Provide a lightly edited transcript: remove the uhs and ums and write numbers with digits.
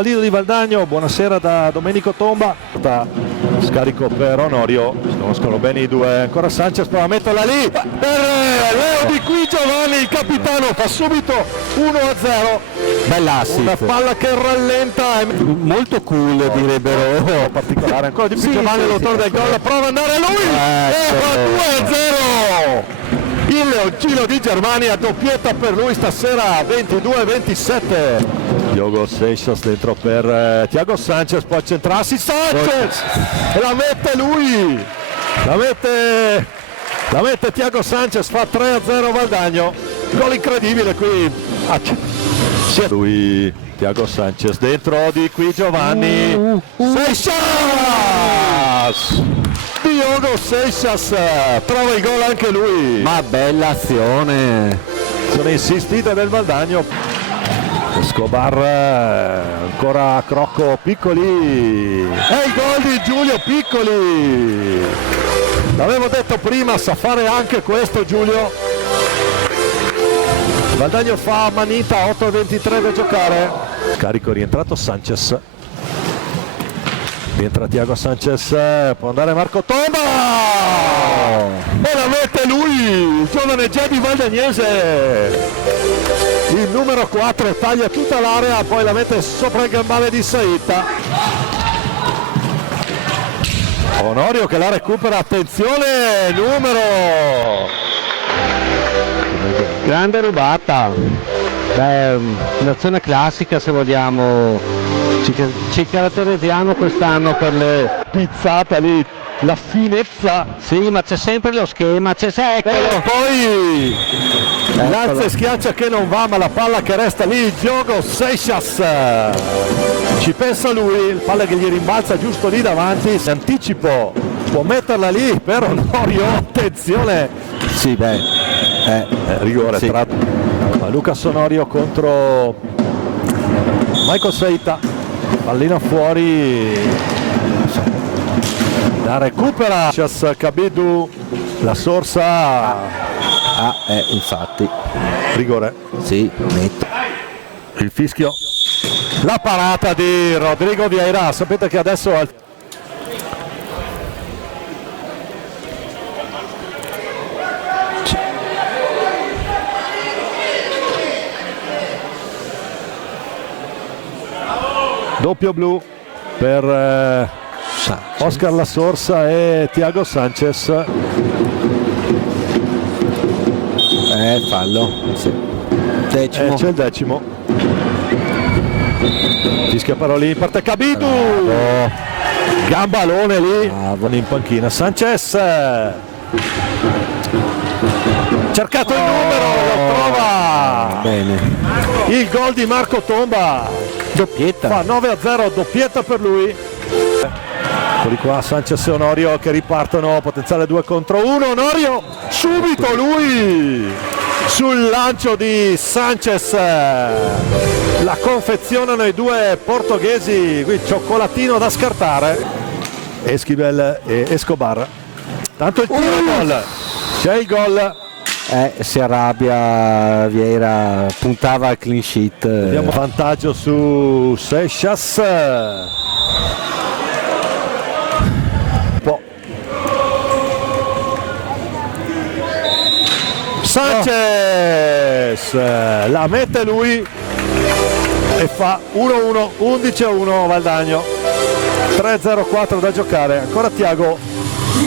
Lido di Valdagno, buonasera da Domenico Tomba. Scarico per Onorio, si conoscono bene i due. Ancora Sanchez prova a metterla lì per Leo Di Qui Giovanni, il capitano fa subito 1-0. Bella assist. Una palla che rallenta, molto cool direbbero. Particolare ancora di più Giovanni, l'autore del gol, prova ad andare lui e fa 2-0. Il leoncino di Germania, doppietta per lui stasera, 22-27. Diogo Seixas dentro per Thiago Sanchez, può centrarsi Sanchez e la mette lui, la mette Thiago Sanchez, fa 3-0 Valdagno, gol incredibile qui, lui Thiago Sanchez dentro Di Qui Giovanni, Seixas, Diogo Seixas trova il gol anche lui, ma bella azione, sono insistite del Valdagno. Escobar, ancora Crocco Piccoli, è il gol di Giulio Piccoli, l'avevo detto prima, sa fare anche questo Giulio. Valdagno fa manita, 8-23 da giocare, carico rientrato Sanchez, rientra Thiago Sanchez, può andare Marco Tomba e la mette lui, il giovane Jedi valdagnese. Il numero 4 taglia tutta l'area, poi la mette sopra il gambale di Saita. Onorio che la recupera, attenzione, numero. Grande rubata. Beh, un'azione classica se vogliamo. Ci caratterizziamo quest'anno per le Pizzata lì, la finezza. Sì, ma c'è sempre lo schema, c'è sempre. Poi l'alza e schiaccia che non va, ma la palla che resta lì, Diogo Seixas. Ci pensa lui, il palla che gli rimbalza giusto lì davanti, in anticipo, può metterla lì per Onorio, attenzione. Sì, beh, rigore sì. Tra Lucas Onorio contro Michael Saita, pallina fuori, la recupera Kabidu, la sorsa. Infatti. Rigore. Sì, netto. Il fischio. La parata di Rodrigo Vieira. Sapete che adesso doppio blu per Oscar La Sorsa e Thiago Sanchez. Fallo. Sì. Decimo. C'è il decimo. Fischia Parolini, parte Kabidu. Gambalone lì. In panchina. Sanchez. Cercato il numero, lo trova. Bene. Il gol di Marco Tomba. Doppietta. Fa 9-0, doppietta per lui. Eccoli qua Sanchez e Onorio che ripartono, potenziale 2 contro 1, Onorio subito lui sul lancio di Sanchez, la confezionano i due portoghesi, qui cioccolatino da scartare, Esquivel e Escobar, tanto il tiro gol, c'è il gol. Si arrabbia Vieira, puntava al clean sheet. Abbiamo vantaggio su Seixas. Sanchez la mette lui e fa 1-1, 11-1 Valdagno, 3-0-4 da giocare, ancora Thiago